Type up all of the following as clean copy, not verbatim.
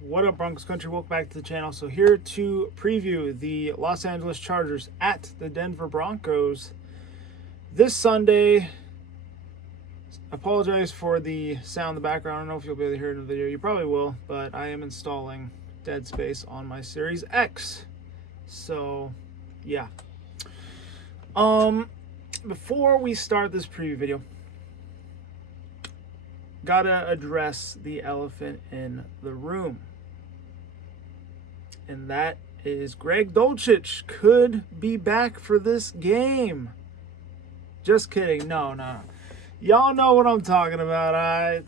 What up, Broncos country? Welcome back to the channel. So here to preview the Los Angeles Chargers at the Denver Broncos this Sunday. Apologize for the sound in the background. I don't know if you'll be able to hear it in the video. You probably will, but I am installing Dead Space on my Series X. So, yeah. Before we start this preview video, gotta address the elephant in the room. And that is Greg Dulcich could be back for this game. Just kidding. No. Y'all know what I'm talking about.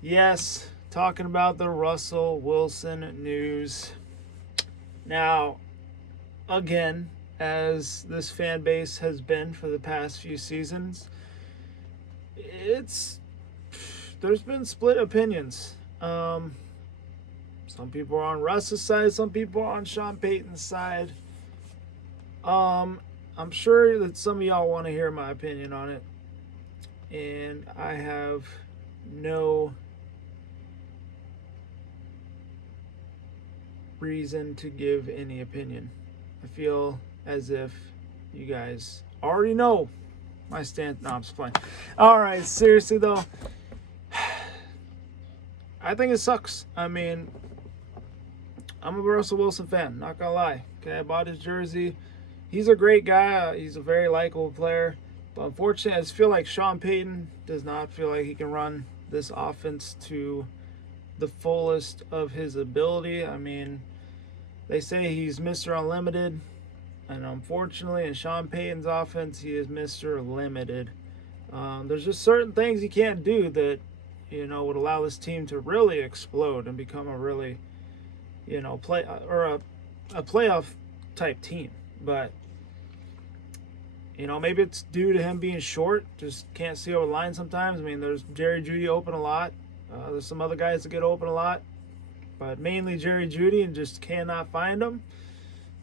Yes, talking about the Russell Wilson news. Now, again, as this fan base has been for the past few seasons, there's been split opinions. Some people are on Russ's side, some people are on Sean Payton's side. I'm sure that some of y'all want to hear my opinion on it, and I have no reason to give any opinion. I feel as if you guys already know my stance. No, I'm just playing. All right, seriously though, I think it sucks. I mean, I'm a Russell Wilson fan, not gonna lie. Okay, I bought his jersey. He's a great guy. He's a very likable player. But unfortunately, I just feel like Sean Payton does not feel like he can run this offense to the fullest of his ability. I mean, they say he's Mr. Unlimited. And unfortunately, in Sean Payton's offense, he is Mr. Limited. There's just certain things he can't do that, would allow this team to really explode and become a really, a playoff type team. But, maybe it's due to him being short. Just can't see over the line sometimes. I mean, there's Jerry Jeudy open a lot. There's some other guys that get open a lot. But mainly Jerry Jeudy, and just cannot find them.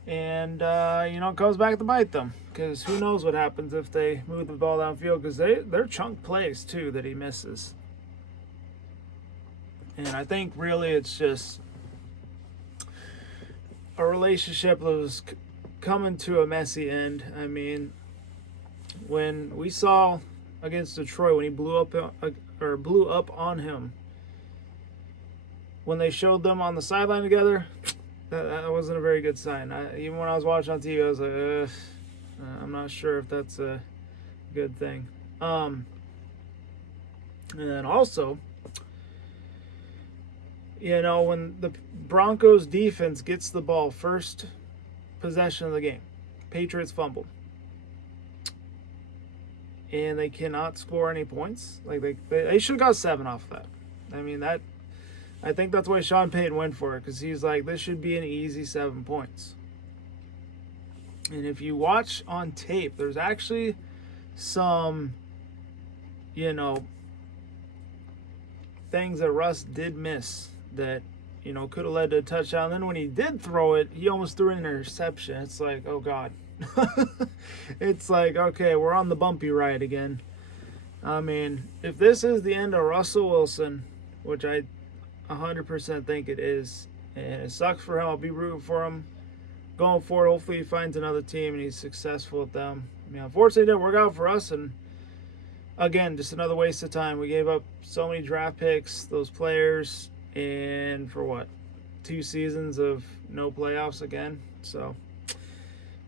And, it comes back to bite them. Because who knows what happens if they move the ball downfield. Because they're chunk plays, too, that he misses. And I think really it's just a relationship that was coming to a messy end. I mean, when we saw against Detroit, when he blew up on him, when they showed them on the sideline together, that wasn't a very good sign. Even when I was watching on TV, I was like, I'm not sure if that's a good thing. And then also, when the Broncos defense gets the ball first possession of the game, Patriots fumble, and they cannot score any points. Like they should have got 7 off that. I mean, I think that's why Sean Payton went for it, because he's like, this should be an easy 7 points. And if you watch on tape, there's actually some, things that Russ did miss that, could have led to a touchdown. Then when he did throw it, he almost threw an interception. It's like, oh, God. It's like, okay, we're on the bumpy ride again. I mean, if this is the end of Russell Wilson, which I 100% think it is, and it sucks for him, I'll be rooting for him going forward. Hopefully he finds another team and he's successful with them. I mean, unfortunately, it didn't work out for us, and again, just another waste of time. We gave up so many draft picks, those players, and for what? 2 seasons of no playoffs again. So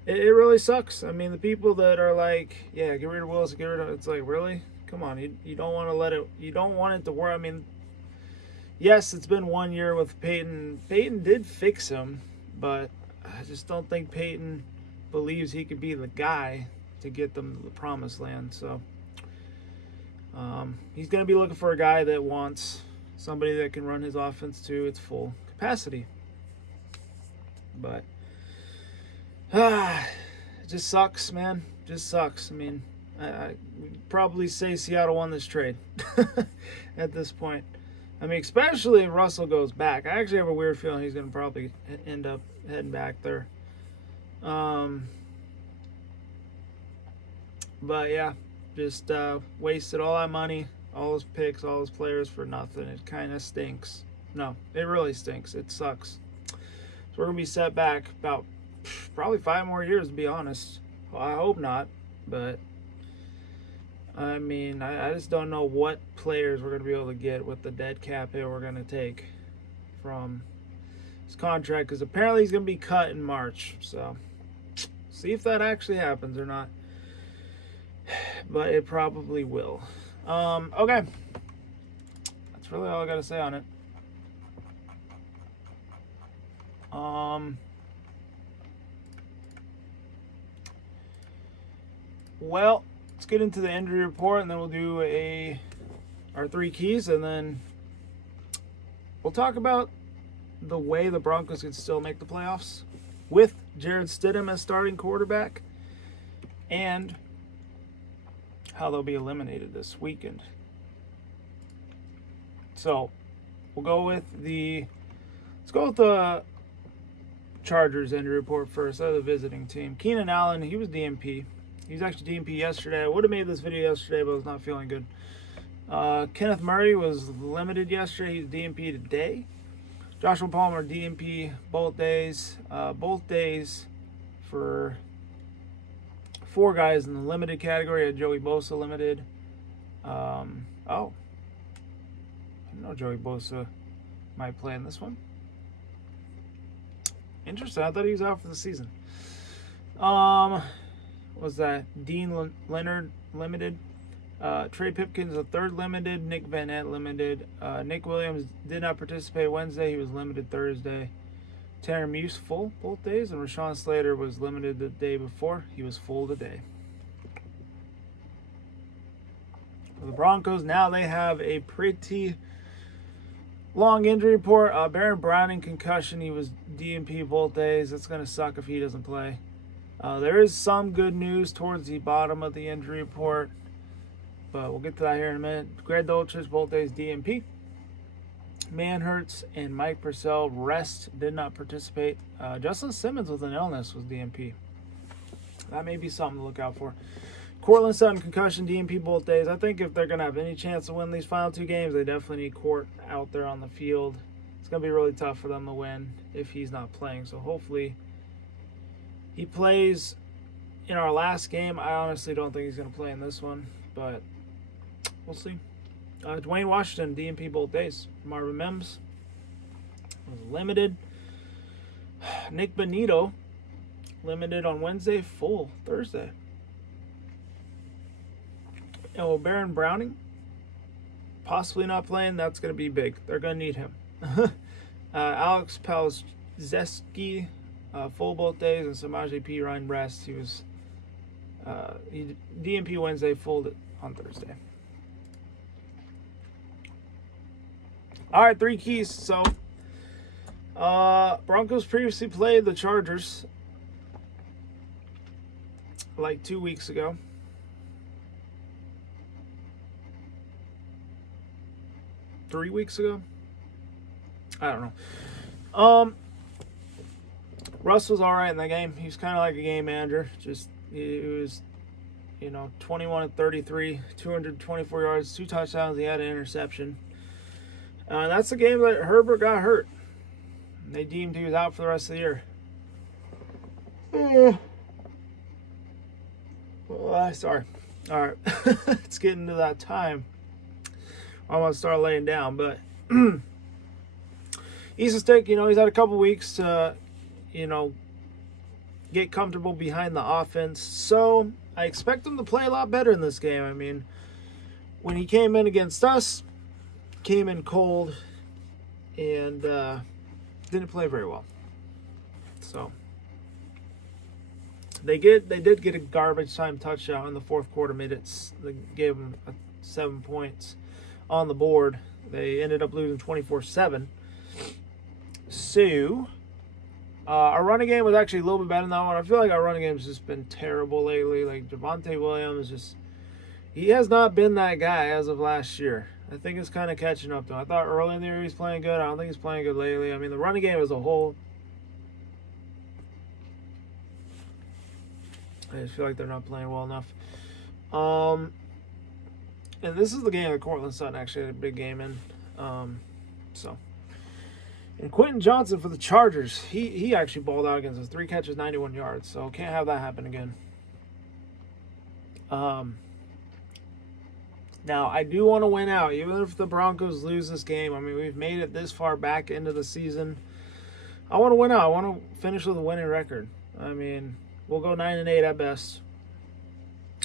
it really sucks. I mean, the people that are like, yeah, get rid of Wilson, get rid of, it's like, really? Come on, you don't want to let it, you don't want it to work. I mean, yes, it's been 1 year with Payton. Payton did fix him, but I just don't think Payton believes he could be the guy to get them to the promised land. So he's going to be looking for a guy that wants somebody that can run his offense to its full capacity. But it just sucks, man. Just sucks. I mean, I would probably say Seattle won this trade at this point. I mean, especially if Russell goes back. I actually have a weird feeling he's going to probably end up heading back there. But yeah, just wasted all that money, all those picks, all those players for nothing. It kind of stinks. No, it really stinks. It sucks. So we're going to be set back about probably 5 more years, to be honest. Well, I hope not, but I mean, I just don't know what players we're going to be able to get with the dead cap hit we're going to take from his contract, because apparently he's going to be cut in March. So see if that actually happens or not, but it probably will. Okay, that's really all I got to say on it. Well, let's get into the injury report, and then we'll do our 3 keys, and then we'll talk about the way the Broncos can still make the playoffs with Jared Stidham as starting quarterback, and how they'll be eliminated this weekend. So we'll go with the Chargers injury report first. They're the visiting team. Keenan Allen, he was DNP. He was actually DNP yesterday. I would have made this video yesterday, but I was not feeling good. Kenneth Murray was limited yesterday. He's DNP today. Joshua Palmer, DNP both days. Both days for 4 guys in the limited category. I had Joey Bosa limited. I didn't know Joey Bosa might play in this one. Interesting. I thought he was out for the season. Was that Dean Leonard limited? Trey Pipkins, the 3rd limited. Nick Van Nett limited. Nick Williams did not participate Wednesday. He was limited Thursday. Tanner Muse full both days, and Rashawn Slater was limited the day before. He was full today. For the Broncos, now they have a pretty long injury report. Baron Browning concussion. He was DNP both days. It's going to suck if he doesn't play. There is some good news towards the bottom of the injury report, but we'll get to that here in a minute. Greg Dolchich both days DNP. Manhurts and Mike Purcell rest, did not participate. Justin Simmons with an illness was DNP. That may be something to look out for. Cortland Sutton concussion, DNP both days. I think if they're going to have any chance to win these final 2 games, they definitely need Court out there on the field. It's going to be really tough for them to win if he's not playing. So hopefully he plays in our last game. I honestly don't think he's going to play in this one, but we'll see. Dwayne Washington, DNP both days. Marvin Mims was limited. Nick Benito, limited on Wednesday, full Thursday. And Baron Browning, possibly not playing. That's going to be big. They're going to need him. Alex Palzeski, full both days, and Samaje Perine rest. He was DNP Wednesday, full on Thursday. All right, 3 keys. So, Broncos previously played the Chargers like 2 weeks ago. Three weeks ago? I don't know. Russ was all right in that game. He was kind of like a game manager. Just, he was, 21 of 33, 224 yards, 2 touchdowns. He had an interception. That's the game that Herbert got hurt. They deemed he was out for the rest of the year. Sorry. All right. It's getting to that time. I want to start laying down, but Easton Stick, he's had a couple weeks to, get comfortable behind the offense. So I expect him to play a lot better in this game. I mean, when he came in against us, came in cold and didn't play very well. So they did get a garbage time touchdown in the 4th quarter minutes. They gave him 7 points on the board. They ended up losing 24-7. So our running game was actually a little bit better than that one. I feel like our running game has just been terrible lately. Like Javonte Williams, he has not been that guy as of last year. I think it's kind of catching up to him. I thought early in the year he was playing good. I don't think he's playing good lately. I mean, the running game as a whole, I just feel like they're not playing well enough. And this is the game that Cortland Sutton actually had a big game in. So And Quentin Johnson for the Chargers, he actually balled out against us. 3 catches, 91 yards. So can't have that happen again. Now, I do want to win out, even if the Broncos lose this game. I mean, we've made it this far back into the season. I want to win out. I want to finish with a winning record. I mean, we'll go 9-8 at best.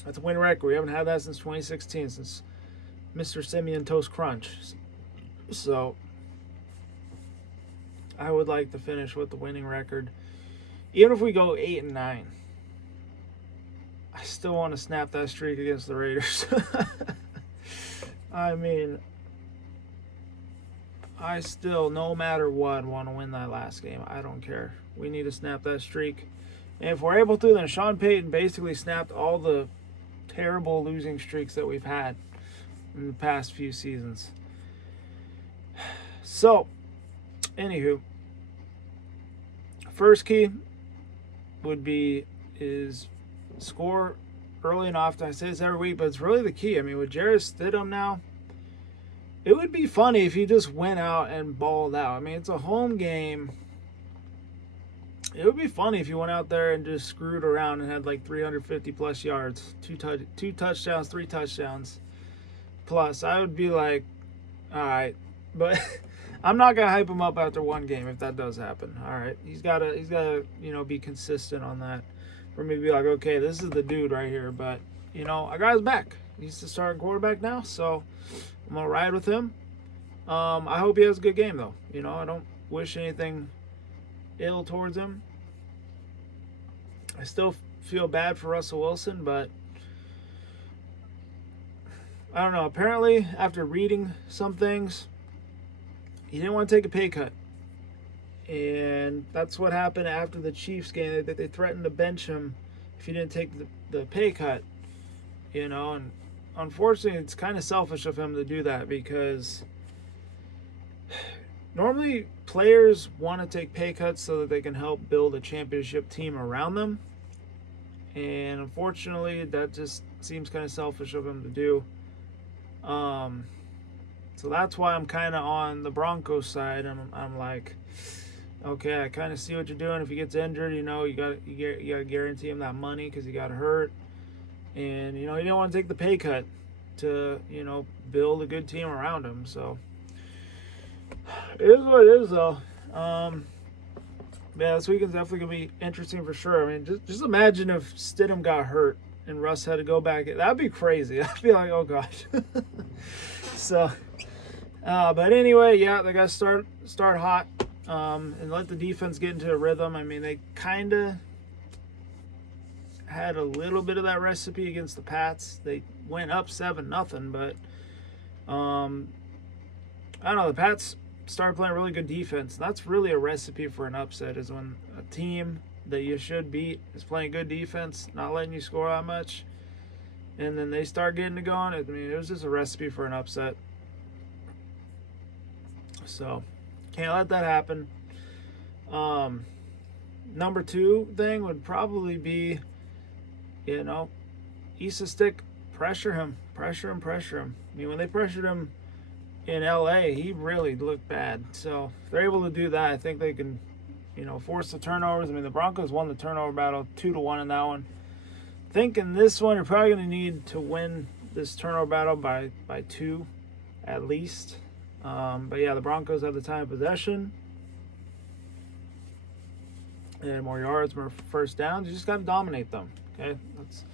That's a winning record. We haven't had that since 2016, since Mr. Simeon Toast Crunch. So, I would like to finish with the winning record. Even if we go 8-9, I still want to snap that streak against the Raiders. I mean, I still, no matter what, want to win that last game. I don't care. We need to snap that streak. And if we're able to, then Sean Payton basically snapped all the terrible losing streaks that we've had in the past few seasons. So, anywho, first key would be is score early and often. I say this every week, but it's really the key. I mean, with Jarrett Stidham now, it would be funny if he just went out and balled out. I mean, it's a home game. It would be funny if you went out there and just screwed around and had like 350 plus yards, two touchdowns, 3 touchdowns plus. I would be like, all right, but I'm not gonna hype him up after one game if that does happen. All right, he's gotta be consistent on that for me to be like, okay, this is the dude right here. But I got his back. He's the starting quarterback now, so I'm gonna ride with him. I hope he has a good game though. I don't wish anything ill towards him. I still feel bad for Russell Wilson, but I don't know. Apparently, after reading some things, he didn't want to take a pay cut. And that's what happened after the Chiefs game. They threatened to bench him if he didn't take the pay cut. And unfortunately, it's kind of selfish of him to do that because normally players want to take pay cuts so that they can help build a championship team around them. And unfortunately, that just seems kind of selfish of him to do. So that's why I'm kind of on the Broncos side. I'm like, okay, I kind of see what you're doing. If he gets injured, you got to guarantee him that money because he got hurt. And, he didn't want to take the pay cut to, build a good team around him. So it is what it is, though. Yeah, this weekend's definitely going to be interesting for sure. I mean, just imagine if Stidham got hurt and Russ had to go back. That'd be crazy. I'd be like, oh, gosh. So, but anyway, yeah, they got to start hot and let the defense get into a rhythm. I mean, they kind of had a little bit of that recipe against the Pats. They went up 7-0, but I don't know. The Pats started playing really good defense. That's really a recipe for an upset, is when a team that you should beat is playing good defense, not letting you score that much, and then they start getting it going. I mean, it was just a recipe for an upset. So, can't let that happen. Number 2 thing would probably be, Issa Stick, pressure him. I mean, when they pressured him in LA, he really looked bad. So if they're able to do that, I think they can, force the turnovers. I mean, the Broncos won the turnover battle 2-1 in that one. I think in this one, you're probably going to need to win this turnover battle by 2 at least. But yeah, the Broncos have the time of possession and more yards, more first downs. You just got to dominate them. Okay, that's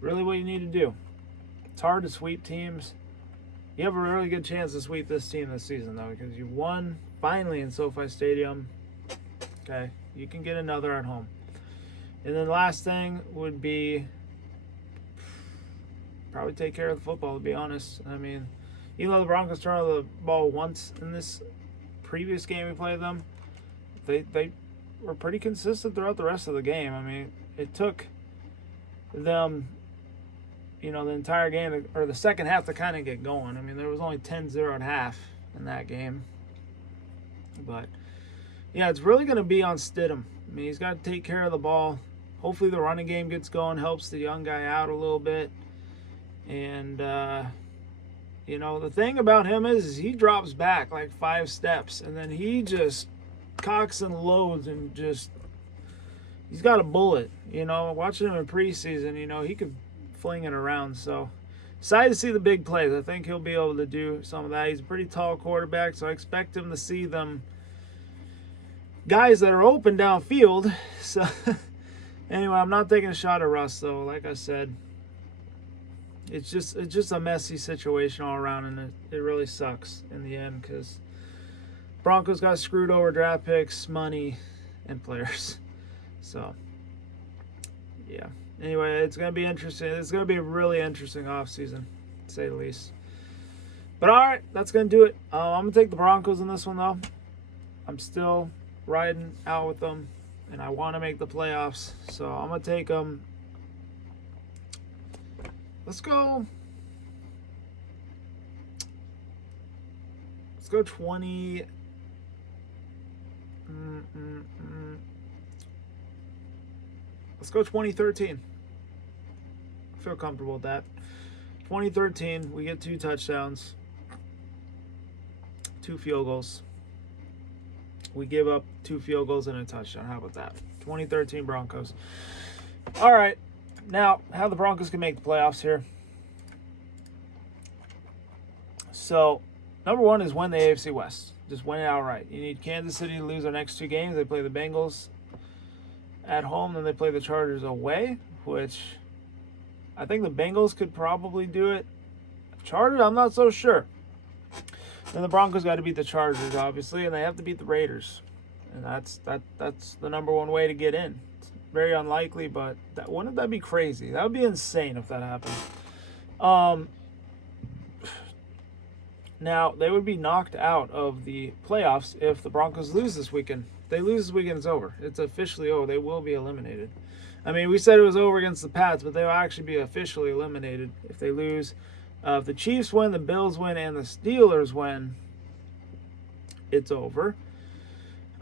really what you need to do. It's hard to sweep teams. You have a really good chance to sweep this team this season, though, because you won finally in SoFi Stadium. Okay, you can get another at home. And then the last thing would be probably take care of the football, to be honest. I mean, even though the Broncos turned over the ball once in this previous game we played them, they were pretty consistent throughout the rest of the game. I mean, it took them, the entire game, or the second half, to kind of get going. I mean, there was only 10-0 at half in that game. But, yeah, it's really going to be on Stidham. I mean, he's got to take care of the ball. Hopefully the running game gets going, helps the young guy out a little bit. And, You know, the thing about him is he drops back like 5 steps, and then he just cocks and loads and just, he's got a bullet. You know, watching him in preseason, you know, he could fling it around. So excited to see the big plays. I think he'll be able to do some of that. He's a pretty tall quarterback, so I expect him to see them guys that are open downfield. So anyway, I'm not taking a shot at Russ, though. Like I said, it's just a messy situation all around, and it really sucks in the end because Broncos got screwed over draft picks, money, and players. So yeah. Anyway, it's going to be interesting. It's going to be a really interesting offseason, to say the least. But all right, that's going to do it. I'm going to take the Broncos in this one, though. I'm still riding out with them, and I want to make the playoffs. So I'm going to take them. Let's go 20. Let's go 2013. I feel comfortable with that. 2013, we get 2 touchdowns, 2 field goals. We give up 2 field goals and a touchdown. How about that? 2013 Broncos. All right. Now, how the Broncos can make the playoffs here. So, number 1 is win the AFC West. Just win it outright. You need Kansas City to lose their next 2 games. They play the Bengals at home, then they play the Chargers away, which I think the Bengals could probably do it. Chargers, I'm not so sure. Then the Broncos got to beat the Chargers, obviously, and they have to beat the Raiders. And that's the number 1 way to get in. It's very unlikely, but wouldn't that be crazy? That would be insane if that happened. Now, they would be knocked out of the playoffs if the Broncos lose this weekend. If they lose this weekend, it's over. It's officially over. They will be eliminated. I mean, we said it was over against the Pats, but they will actually be officially eliminated if they lose. If the Chiefs win, the Bills win, and the Steelers win, it's over.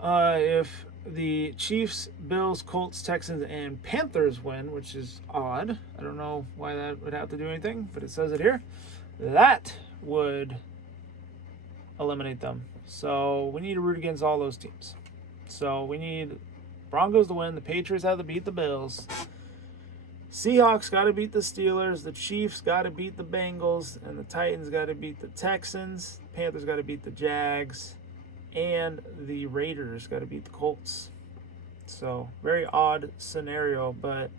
If the Chiefs, Bills, Colts, Texans, and Panthers win, which is odd. I don't know why that would have to do anything, but it says it here. That would eliminate them. So we need to root against all those teams. So we need Broncos to win. The Patriots have to beat the Bills. Seahawks got to beat the Steelers. The Chiefs got to beat the Bengals. And the Titans got to beat the Texans. Panthers got to beat the Jags. And the Raiders got to beat the Colts. So very odd scenario. But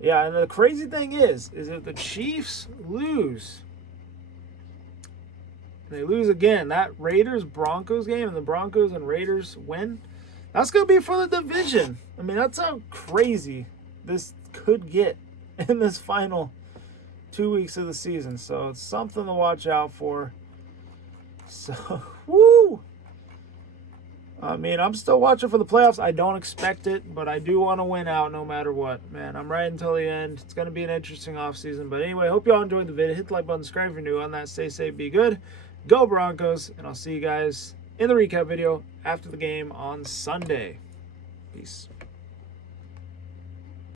yeah, and the crazy thing is if the Chiefs lose, they lose again, that Raiders-Broncos game, and the Broncos and Raiders win, that's going to be for the division. I mean, that's how crazy this could get in this final 2 weeks of the season. So it's something to watch out for. So, woo! I mean, I'm still watching for the playoffs. I don't expect it, but I do want to win out no matter what. Man, I'm right until the end. It's going to be an interesting offseason. But anyway, hope you all enjoyed the video. Hit the like button, subscribe if you're new on that. Stay safe, be good. Go Broncos, and I'll see you guys in the recap video after the game on Sunday. Peace.